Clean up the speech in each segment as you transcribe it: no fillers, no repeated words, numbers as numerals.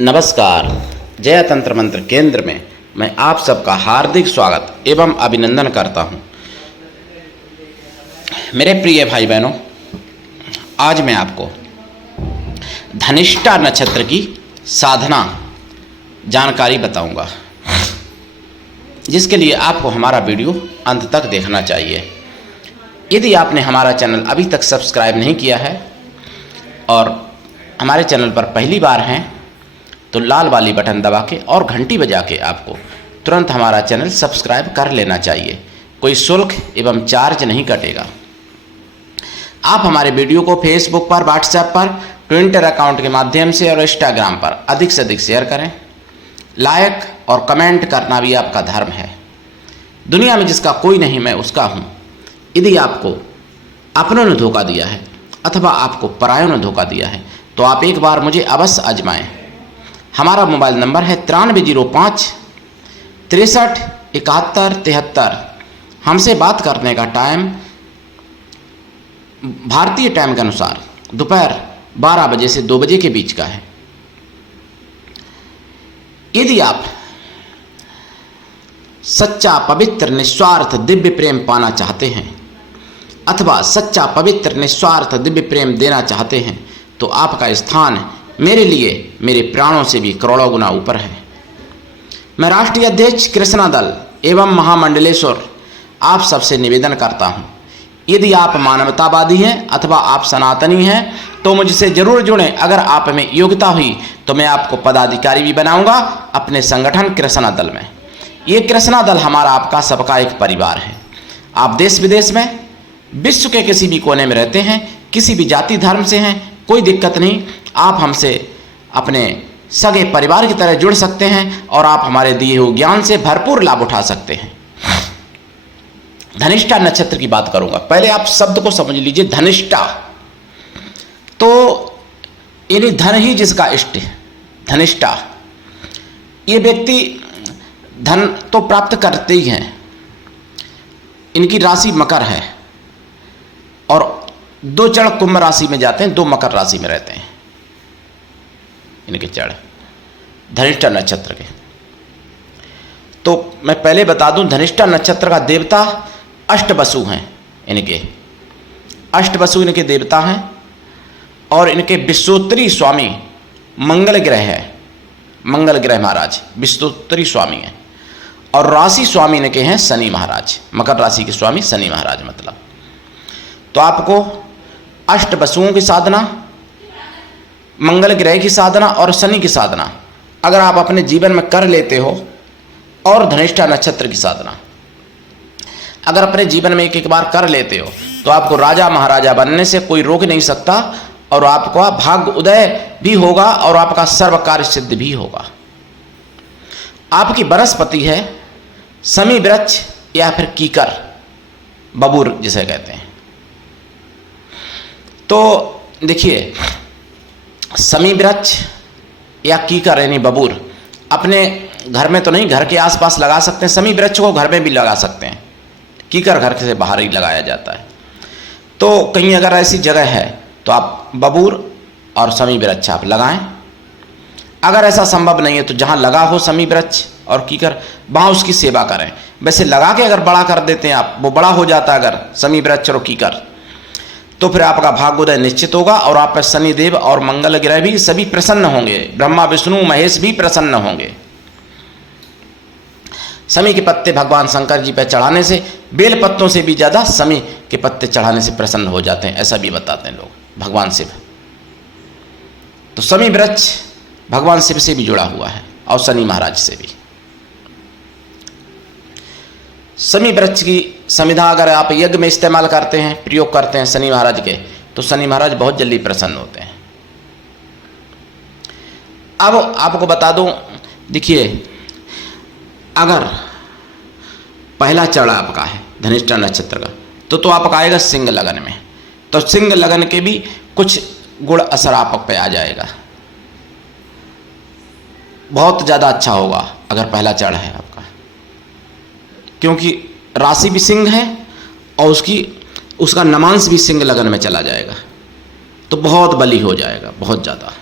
नमस्कार। जय तंत्र मंत्र केंद्र में मैं आप सबका हार्दिक स्वागत एवं अभिनंदन करता हूं। मेरे प्रिय भाई बहनों, आज मैं आपको धनिष्ठा नक्षत्र की साधना जानकारी बताऊंगा, जिसके लिए आपको हमारा वीडियो अंत तक देखना चाहिए। यदि आपने हमारा चैनल अभी तक सब्सक्राइब नहीं किया है और हमारे चैनल पर पहली बार हैं तो लाल वाली बटन दबा के और घंटी बजा के आपको तुरंत हमारा चैनल सब्सक्राइब कर लेना चाहिए। कोई शुल्क एवं चार्ज नहीं कटेगा। आप हमारे वीडियो को फेसबुक पर, व्हाट्सएप पर, ट्विटर अकाउंट के माध्यम से और इंस्टाग्राम पर अधिक से अधिक शेयर करें। लाइक और कमेंट करना भी आपका धर्म है। दुनिया में जिसका कोई नहीं, मैं उसका हूँ। यदि आपको अपनों ने धोखा दिया है अथवा आपको परायों ने धोखा दिया है तो आप एक बार मुझे अवश्य आजमाएं। हमारा मोबाइल नंबर है 9305 63 71 73। हमसे बात करने का टाइम भारतीय टाइम के अनुसार दोपहर 12 बजे से 2 बजे के बीच का है। यदि आप सच्चा पवित्र निस्वार्थ दिव्य प्रेम पाना चाहते हैं अथवा सच्चा पवित्र निस्वार्थ दिव्य प्रेम देना चाहते हैं तो आपका स्थान मेरे लिए मेरे प्राणों से भी करोड़ों गुना ऊपर है। मैं राष्ट्रीय अध्यक्ष कृष्णा दल एवं महामंडलेश्वर आप सबसे निवेदन करता हूं, यदि आप मानवतावादी हैं अथवा आप सनातनी हैं तो मुझसे जरूर जुड़ें। अगर आप में योग्यता हुई तो मैं आपको पदाधिकारी भी बनाऊंगा अपने संगठन कृष्णा दल में। ये कृष्णा दल हमारा आपका सबका एक परिवार है। आप देश विदेश में, विश्व के किसी भी कोने में रहते हैं, किसी भी जाति धर्म से हैं, कोई दिक्कत नहीं। आप हमसे अपने सगे परिवार की तरह जुड़ सकते हैं और आप हमारे दिए हुए ज्ञान से भरपूर लाभ उठा सकते हैं। धनिष्ठा नक्षत्र की बात करूंगा। पहले आप शब्द को समझ लीजिए। धनिष्ठा तो यानी धन ही जिसका इष्ट है। धनिष्ठा ये व्यक्ति धन तो प्राप्त करते ही हैं। इनकी राशि मकर है और 2 चढ़ कुंभ राशि में जाते हैं, 2 मकर राशि में रहते हैं। इनके चढ़ धनिष्ठा नक्षत्र के। तो मैं पहले बता दूं, धनिष्ठा नक्षत्र का देवता अष्टवसु हैं। इनके अष्टवसु इनके देवता हैं और इनके विश्वोत्तरी स्वामी मंगल ग्रह है। मंगल ग्रह महाराज विश्वोत्तरी स्वामी हैं और राशि स्वामी इनके हैं शनि महाराज। मकर राशि के स्वामी शनि महाराज। मतलब तो आपको अष्टवसुओं की साधना, मंगल ग्रह की साधना और शनि की साधना अगर आप अपने जीवन में कर लेते हो और धनिष्ठा नक्षत्र की साधना अगर अपने जीवन में एक बार कर लेते हो तो आपको राजा महाराजा बनने से कोई रोक नहीं सकता और आपका भाग्य उदय भी होगा और आपका सर्व कार्य सिद्ध भी होगा। आपकी वनस्पति है शमी वृक्ष या फिर कीकर, बबूर जिसे कहते हैं। तो देखिए, शमी वृक्ष या कीकर यानी बबूर अपने घर में तो नहीं, घर के आसपास लगा सकते हैं। शमी वृक्ष को घर में भी लगा सकते हैं। कीकर घर से बाहर ही लगाया जाता है। तो कहीं अगर ऐसी जगह है तो आप बबूर और शमी वृक्ष आप लगाएं। अगर ऐसा संभव नहीं है तो जहाँ लगा हो शमी वृक्ष और कीकर, वहाँ उसकी सेवा करें। वैसे लगा के अगर बड़ा कर देते हैं आप, वो बड़ा हो जाता है अगर शमी वृक्ष और कीकर, तो फिर आपका भाग्योदय निश्चित होगा और आप पर शनिदेव और मंगल ग्रह भी सभी प्रसन्न होंगे। ब्रह्मा विष्णु महेश भी प्रसन्न होंगे। शमी के पत्ते भगवान शंकर जी पर चढ़ाने से, बेल पत्तों से भी ज़्यादा शमी के पत्ते चढ़ाने से प्रसन्न हो जाते हैं, ऐसा भी बताते हैं लोग भगवान शिव। तो शमी वृक्ष भगवान शिव से भी जुड़ा हुआ है और शनि महाराज से भी। शमी वृक्ष की समिधा अगर आप यज्ञ में इस्तेमाल करते हैं, प्रयोग करते हैं शनि महाराज के, तो शनि महाराज बहुत जल्दी प्रसन्न होते हैं। अब आपको बता दूं, देखिए, अगर पहला चढ़ आपका है धनिष्ठा नक्षत्र का तो आपका आएगा सिंह लगन में। तो सिंह लगन के भी कुछ गुण असर आप पे आ जाएगा। बहुत ज़्यादा अच्छा होगा अगर पहला चढ़ है आपका, क्योंकि राशि भी सिंह है और उसका नमांश भी सिंह लगन में चला जाएगा। तो बहुत बली हो जाएगा, बहुत ज़्यादा।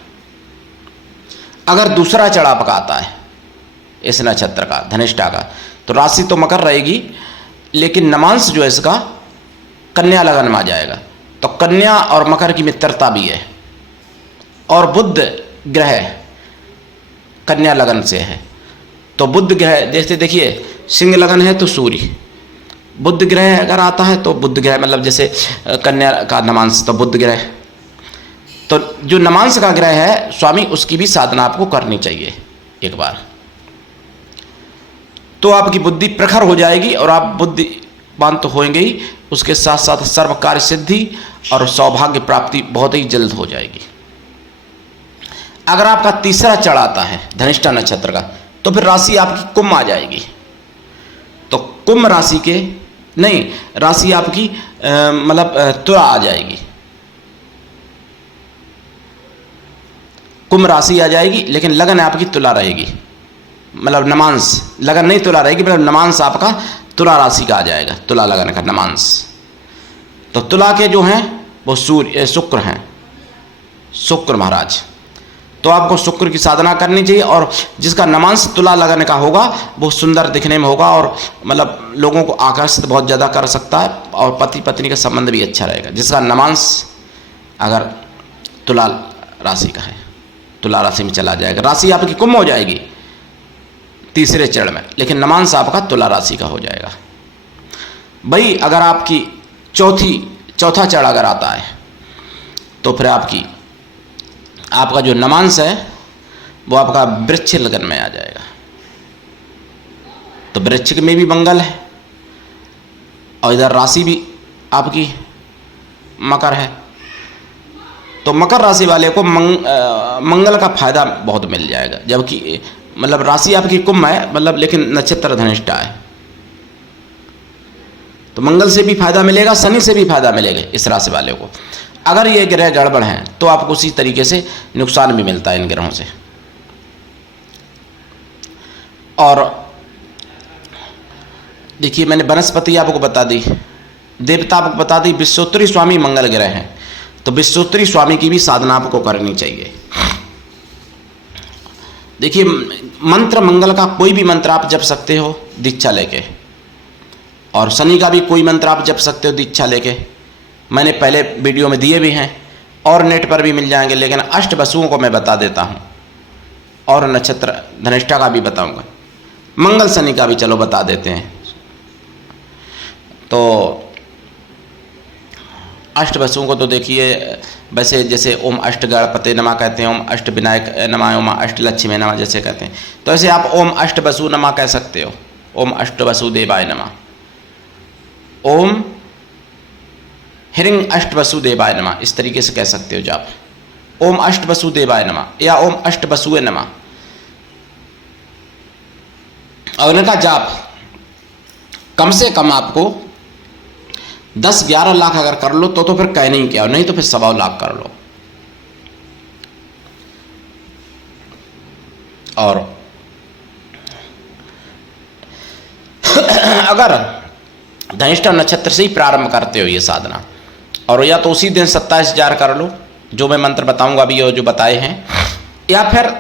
अगर दूसरा चढ़ापक आता है इस नक्षत्र का, धनिष्ठा का, तो राशि तो मकर रहेगी, लेकिन नमांश जो है इसका कन्या लगन में आ जाएगा। तो कन्या और मकर की मित्रता भी है, और बुध ग्रह कन्या लगन से है। तो बुध ग्रह जैसे देखिए सिंह लगन है तो सूर्य, बुध ग्रह अगर आता है तो बुध ग्रह मतलब जैसे कन्या का नमांश तो बुध ग्रह, तो जो नमांश का ग्रह है स्वामी उसकी भी साधना आपको करनी चाहिए एक बार, तो आपकी बुद्धि प्रखर हो जाएगी और आप बुद्धिमान तो होंगे ही, उसके साथ साथ सर्व कार्य सिद्धि और सौभाग्य प्राप्ति बहुत ही जल्द हो जाएगी। अगर आपका तीसरा चढ़ आता है धनिष्ठा नक्षत्र का, तो फिर राशि आपकी कुंभ आ जाएगी। तो कुंभ राशि के नहीं, राशि आपकी मतलब तुला आ जाएगी, कुंभ राशि आ जाएगी, लेकिन लगन आपकी तुला रहेगी, मतलब नमांश, लगन नहीं तुला रहेगी, मतलब नमांश आपका तुला राशि का आ जाएगा, तुला लगन का नमांश। तो तुला के जो हैं वो सूर्य शुक्र हैं, शुक्र महाराज, तो आपको शुक्र की साधना करनी चाहिए। और जिसका नमांश तुला लगन का होगा वो सुंदर दिखने में होगा और मतलब लोगों को आकर्षित बहुत ज़्यादा कर सकता है, और पति पत्नी का संबंध भी अच्छा रहेगा। जिसका नमांश अगर तुला राशि का है, तुला राशि में चला जाएगा, राशि आपकी कुंभ हो जाएगी तीसरे चरण में, लेकिन नमांश आपका तुला राशि का हो जाएगा। भाई अगर आपकी चौथा चरण अगर आता है तो फिर आपका जो नमांश है वो आपका वृश्चिक लगन में आ जाएगा। तो वृश्चिक में भी मंगल है और इधर राशि भी आपकी मकर है, तो मकर राशि वाले को मंगल का फायदा बहुत मिल जाएगा। जबकि मतलब राशि आपकी कुंभ है, मतलब लेकिन नक्षत्र धनिष्ठा है, तो मंगल से भी फायदा मिलेगा, शनि से भी फायदा मिलेगा इस राशि वाले को। अगर ये ग्रह गड़बड़ हैं तो आपको उसी तरीके से नुकसान भी मिलता है इन ग्रहों से। और देखिए मैंने वनस्पति आपको बता दी, देवता आपको बता दी, विश्वोत्तरी स्वामी मंगल ग्रह हैं, तो विश्वोत्तरी स्वामी की भी साधना आपको करनी चाहिए। देखिए मंत्र मंगल का कोई भी मंत्र आप जप सकते हो दीक्षा लेके, और शनि का भी कोई मंत्र आप जप सकते हो दीक्षा लेके, मैंने पहले वीडियो में दिए भी हैं और नेट पर भी मिल जाएंगे, लेकिन अष्ट वसुओं को मैं बता देता हूँ और नक्षत्र धनिष्ठा का भी बताऊंगा, मंगल शनि का भी चलो बता देते हैं। तो अष्ट वसुओं को तो देखिए वैसे जैसे ओम अष्ट गणपते नमः कहते हैं, ओम अष्ट विनायक नमः, ओम अष्ट लक्ष्मी नमः जैसे कहते हैं, तो ऐसे आप ओम अष्ट वसु नमः कह सकते हो, ओम अष्ट वसुदेवाय नमः, ओम हिरिंग अष्ट वसुदेवाय नमः, इस तरीके से कह सकते हो जाप, ओम अष्ट वसुदेवाय नमः या ओम अष्ट वसुए नमः। और इनका जाप कम से कम आपको 10-11 लाख अगर कर लो तो फिर कह नहीं क्या, नहीं तो फिर 1.25 लाख कर लो। और अगर धनिष्ठा नक्षत्र से ही प्रारंभ करते हो ये साधना, और या तो उसी दिन 27,000 कर लो जो मैं मंत्र बताऊंगा अभी जो बताए हैं, या फिर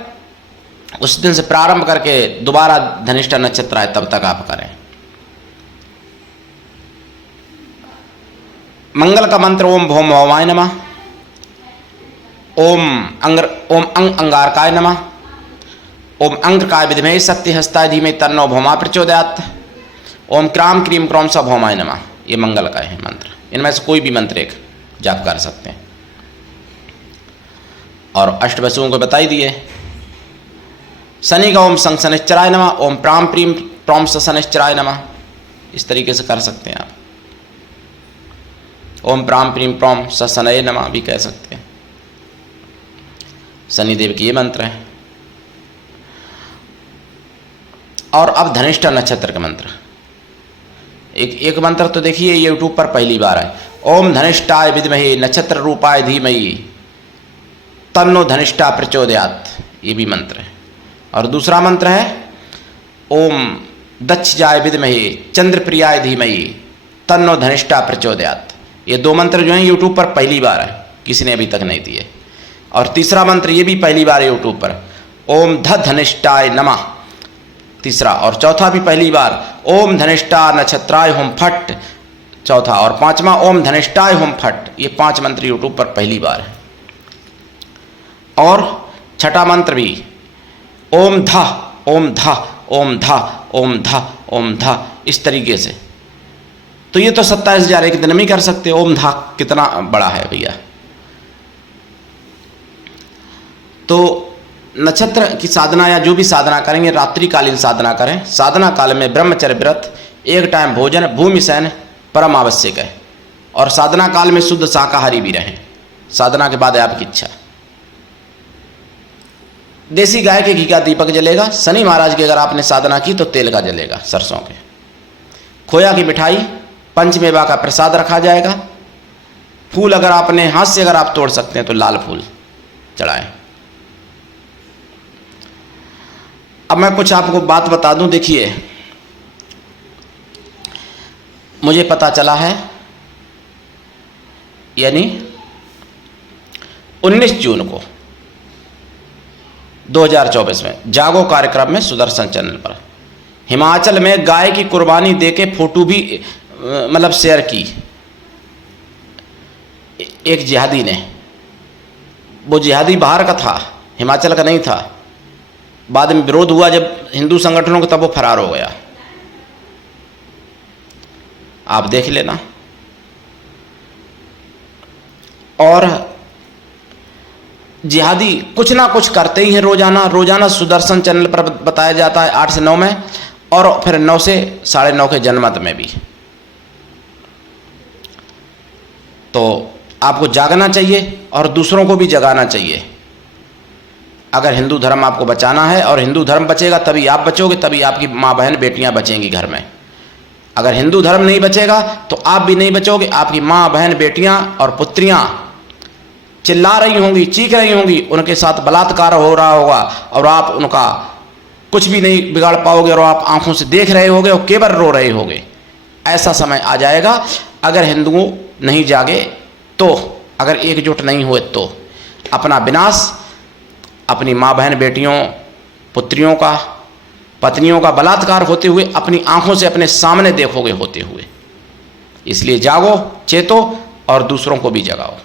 उस दिन से प्रारंभ करके दोबारा धनिष्ठा नक्षत्र आए तब तक आप करें। मंगल का मंत्र ओम भौम भौमाय नमः, ओम अंग अंगारकाय नमः, ओम अंगकाय विद्महे शक्ति हस्ताय धीमहि तन्नो भौमा प्रचोदयात्, ओम क्राम क्रीम क्रौम स भौमाय नमः। ये मंगल का है मंत्र, इनमें से कोई भी मंत्र एक जाप कर सकते हैं। और अष्ट वसुओं को बताई दिए। शनि का ओम संग शनिश्चराय नमः, ओम प्राम प्रीम प्रौम स शनिश्चराय नमः, इस तरीके से कर सकते हैं आप। ओम प्राम प्रीम प्रौम स शनये नमः भी कह सकते हैं, शनिदेव की ये मंत्र है। और अब धनिष्ठा नक्षत्र का मंत्र, एक मंत्र तो देखिए यूट्यूब पर पहली बार है, ओम धनिष्ठाय विद्महे नक्षत्र रूपाय धीमहि तन्नो धनिष्ठा प्रचोदयात्, ये भी मंत्र है। और दूसरा मंत्र है ओम दक्षजाय विद्महे चंद्र प्रियाय धीमहि तन्नो धनिष्ठा प्रचोदयात्। ये दो मंत्र जो हैं यूट्यूब पर पहली बार है, किसी ने अभी तक नहीं दिए। और तीसरा मंत्र ये भी पहली बार है यूट्यूब पर, ओम धनिष्ठाय नमः। तीसरा और चौथा भी पहली बार, ओम धनिष्ठा नक्षत्राय हुम फट, चौथा। और पांचवा ओम धनिष्ठाय हुम फट। ये 5 मंत्र यूट्यूब पर पहली बार है। और छठा मंत्र भी ओम धा ओम धा ओम धा ओम धा ओम धा, इस तरीके से। तो ये तो 27,000 एक दिन में ही कर सकते। ओम धा कितना बड़ा है भैया। तो नक्षत्र की साधना या जो भी साधना करेंगे रात्रिकालीन साधना करें। साधना काल में ब्रह्मचर्य व्रत, एक टाइम भोजन, भूमि शयन परम आवश्यक है। और साधना काल में शुद्ध शाकाहारी भी रहें। साधना के बाद आपकी इच्छा। देसी गाय के घी का दीपक जलेगा। शनि महाराज की अगर आपने साधना की तो तेल का जलेगा, सरसों के। खोया की मिठाई, पंचमेवा का प्रसाद रखा जाएगा। फूल अगर आपने हाथ से अगर आप तोड़ सकते हैं तो लाल फूल चढ़ाएं। अब मैं कुछ आपको बात बता दूं। देखिए, मुझे पता चला है, यानी 19 जून को 2024 में जागो कार्यक्रम में सुदर्शन चैनल पर हिमाचल में गाय की कुर्बानी देके फोटो भी मतलब शेयर की एक जिहादी ने। वो जिहादी बाहर का था, हिमाचल का नहीं था। बाद में विरोध हुआ जब हिंदू संगठनों का, तब वो फरार हो गया। आप देख लेना। और जिहादी कुछ ना कुछ करते ही हैं रोजाना। रोजाना सुदर्शन चैनल पर बताया जाता है 8 से 9 में, और फिर 9 से 9:30 के जनमत में भी। तो आपको जागना चाहिए और दूसरों को भी जगाना चाहिए। अगर हिंदू धर्म आपको बचाना है, और हिंदू धर्म बचेगा तभी आप बचोगे, तभी आपकी माँ बहन बेटियां बचेंगी घर में। अगर हिंदू धर्म नहीं बचेगा तो आप भी नहीं बचोगे। आपकी माँ बहन बेटियां और पुत्रियां चिल्ला रही होंगी, चीख रही होंगी, उनके साथ बलात्कार हो रहा होगा, और आप उनका कुछ भी नहीं बिगाड़ पाओगे, और आप आंखों से देख रहे होगे और केवल रो रहे होगे। ऐसा समय आ जाएगा अगर हिंदुओं नहीं जागे तो, अगर एकजुट नहीं हुए तो। अपना विनाश अपनी माँ बहन बेटियों पुत्रियों का, पत्नियों का बलात्कार होते हुए अपनी आंखों से अपने सामने देखोगे होते हुए। इसलिए जागो, चेतो और दूसरों को भी जगाओ।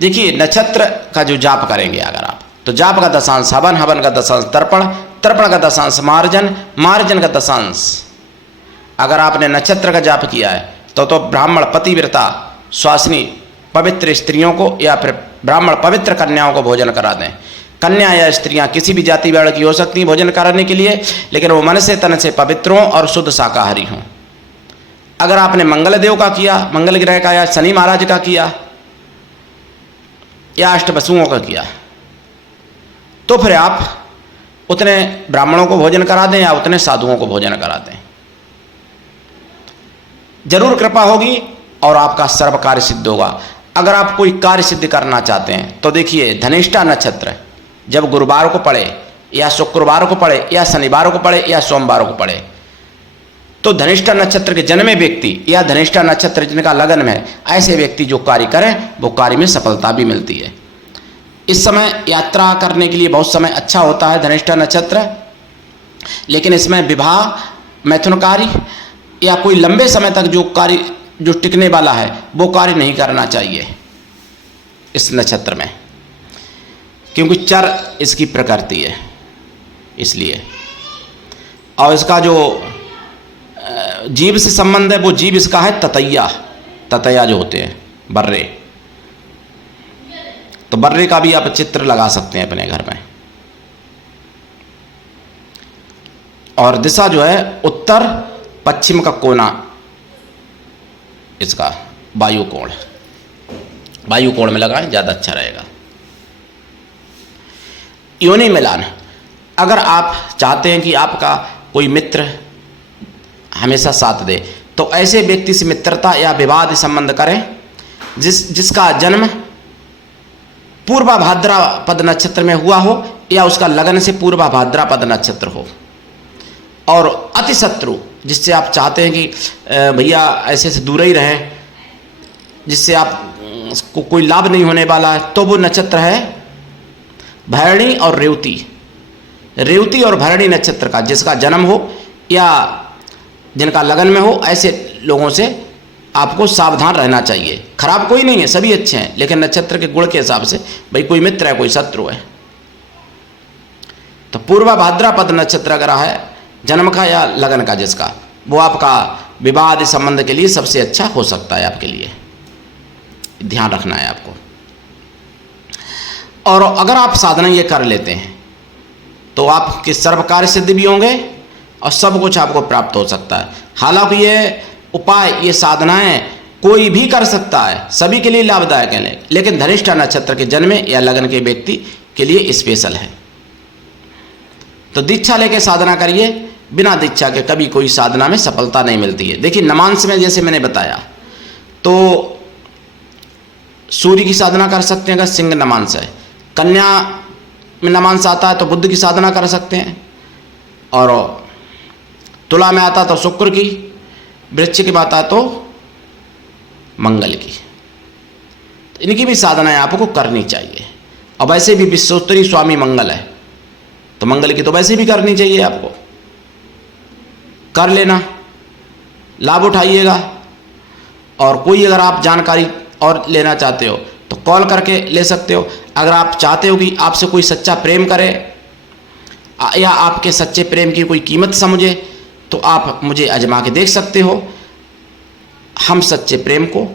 देखिए, नक्षत्र का जो जाप करेंगे अगर आप, तो जाप का दशांश हवन, हवन का दशांश तर्पण, तर्पण का दशांश मार्जन, मार्जन का दशांश। अगर आपने नक्षत्र का जाप किया है तो ब्राह्मण पतिव्रता स्वासिनी पवित्र स्त्रियों को, या फिर ब्राह्मण पवित्र कन्याओं को भोजन करा दें। कन्या या स्त्रियां किसी भी जाति वर्ण की हो सकती हैं भोजन कराने के लिए, लेकिन वो मन से तन से पवित्र हों और शुद्ध शाकाहारी हों। अगर आपने मंगल देव का किया, मंगल ग्रह का, या शनि महाराज का किया, या अष्ट वसुओं का किया, तो फिर आप उतने ब्राह्मणों को भोजन करा दें या उतने साधुओं को भोजन करा दें। जरूर कृपा होगी और आपका सर्व कार्य सिद्ध होगा। अगर आप कोई कार्य सिद्ध करना चाहते हैं तो देखिए, धनिष्ठा नक्षत्र जब गुरुवार को पड़े, या शुक्रवार को पड़े, या शनिवार को पड़े, या सोमवार को पड़े, तो धनिष्ठा नक्षत्र के जन्मे व्यक्ति या धनिष्ठा नक्षत्र जिनका लगन है, ऐसे व्यक्ति जो कार्य करें वो कार्य में सफलता भी मिलती है। इस समय यात्रा करने के लिए बहुत समय अच्छा होता है धनिष्ठा नक्षत्र, लेकिन इसमें विवाह, मैथुन कार्य या कोई लंबे समय तक जो कार्य जो टिकने वाला है वो कार्य नहीं करना चाहिए इस नक्षत्र में, क्योंकि चर इसकी प्रकृति है इसलिए। और इसका जो जीव से संबंध है वो जीव इसका है ततैया। ततैया जो होते हैं बर्रे, तो बर्रे का भी आप चित्र लगा सकते हैं अपने घर में। और दिशा जो है उत्तर पश्चिम का कोना, इसका वायु कोण, वायु कोण में लगाएं ज़्यादा अच्छा रहेगा। योनि मिलान, अगर आप चाहते हैं कि आपका कोई मित्र हमेशा साथ दे, तो ऐसे व्यक्ति से मित्रता या विवाद संबंध करें जिसका जन्म पूर्वा भाद्रपद नक्षत्र में हुआ हो, या उसका लगन से पूर्वा भाद्रपद नक्षत्र हो। और अति शत्रु, जिससे आप चाहते हैं कि भैया ऐसे से दूर ही रहें, जिससे आप को कोई लाभ नहीं होने वाला है, तो वो नक्षत्र है भरणी और रेवती, रेवती और भरणी नक्षत्र का जिसका जन्म हो या जिनका लगन में हो, ऐसे लोगों से आपको सावधान रहना चाहिए। खराब कोई नहीं है, सभी अच्छे हैं, लेकिन नक्षत्र के गुण के हिसाब से भाई कोई मित्र है, कोई शत्रु है। तो पूर्वा भाद्रपद नक्षत्र अगर है जन्म का या लगन का जिसका, वो आपका विवाह आदि संबंध के लिए सबसे अच्छा हो सकता है आपके लिए, ध्यान रखना है आपको। और अगर आप साधना ये कर लेते हैं तो आपके सर्व कार्य सिद्ध भी होंगे और सब कुछ आपको प्राप्त हो सकता है। हालांकि ये उपाय, ये साधनाएं कोई भी कर सकता है, सभी के लिए लाभदायक है, लेकिन धनिष्ठा नक्षत्र के जन्म या लगन के व्यक्ति के लिए स्पेशल है। तो दीक्षा लेके साधना करिए, बिना दीक्षा के कभी कोई साधना में सफलता नहीं मिलती है। देखिए नमांस में जैसे मैंने बताया, तो सूर्य की साधना कर सकते हैं अगर सिंह नमांस है, कन्या में नमांस आता है तो बुद्ध की साधना कर सकते हैं, और तुला में आता तो शुक्र की, वृश्चिक की बात आता तो मंगल की। तो इनकी भी साधनाएं आपको करनी चाहिए। और वैसे भी विश्वोत्तरी स्वामी मंगल है, तो मंगल की तो वैसे भी करनी चाहिए, आपको कर लेना, लाभ उठाइएगा। और कोई अगर आप जानकारी और लेना चाहते हो तो कॉल करके ले सकते हो। अगर आप चाहते हो कि आपसे कोई सच्चा प्रेम करे या आपके सच्चे प्रेम की कोई कीमत समझे, तो आप मुझे आजमा के देख सकते हो। हम सच्चे प्रेम को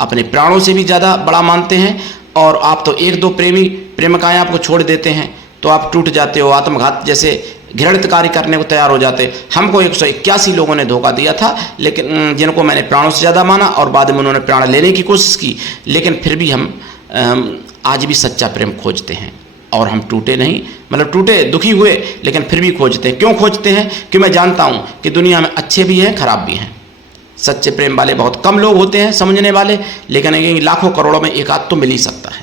अपने प्राणों से भी ज़्यादा बड़ा मानते हैं, और आप तो एक दो प्रेमिकाएं आपको छोड़ देते हैं तो आप टूट जाते हो, आत्मघात जैसे घृणित कार्य करने को तैयार हो जाते। हमको 181 लोगों ने धोखा दिया था, लेकिन जिनको मैंने प्राणों से ज़्यादा माना, और बाद में उन्होंने प्राण लेने की कोशिश की, लेकिन फिर भी हम आज भी सच्चा प्रेम खोजते हैं और हम टूटे नहीं, मतलब टूटे दुखी हुए लेकिन फिर भी खोजते हैं। क्यों खोजते हैं? कि मैं जानता हूँ कि दुनिया में अच्छे भी हैं, खराब भी हैं। सच्चे प्रेम वाले बहुत कम लोग होते हैं समझने वाले, लेकिन लाखों करोड़ों में एक आध तो मिल ही सकता है।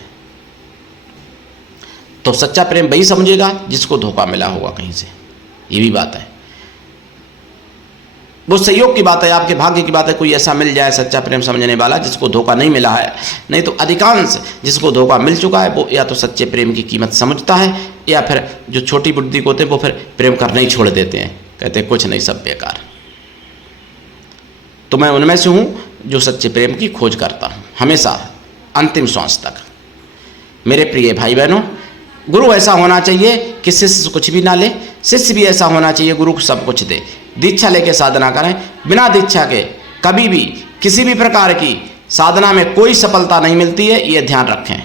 तो सच्चा प्रेम वही समझेगा जिसको धोखा मिला होगा कहीं से, ये भी बात है। वो संयोग की बात है, आपके भाग्य की बात है, कोई ऐसा मिल जाए सच्चा प्रेम समझने वाला जिसको धोखा नहीं मिला है। नहीं तो अधिकांश जिसको धोखा मिल चुका है वो या तो सच्चे प्रेम की कीमत समझता है, या फिर जो छोटी बुद्धि को होते हैं वो फिर प्रेम करना ही छोड़ देते हैं, कहते हैं कुछ नहीं, सब बेकार। तो मैं उनमें से हूँ जो सच्चे प्रेम की खोज करता हूँ हमेशा, अंतिम श्वास तक। मेरे प्रिय भाई बहनों, गुरु ऐसा होना चाहिए कि शिष्य कुछ भी ना ले, शिष्य भी ऐसा होना चाहिए गुरु को सब कुछ दे। दीक्षा लेके साधना करें, बिना दीक्षा के कभी भी किसी भी प्रकार की साधना में कोई सफलता नहीं मिलती है, ये ध्यान रखें।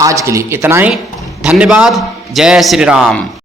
आज के लिए इतना ही, धन्यवाद। जय श्री राम।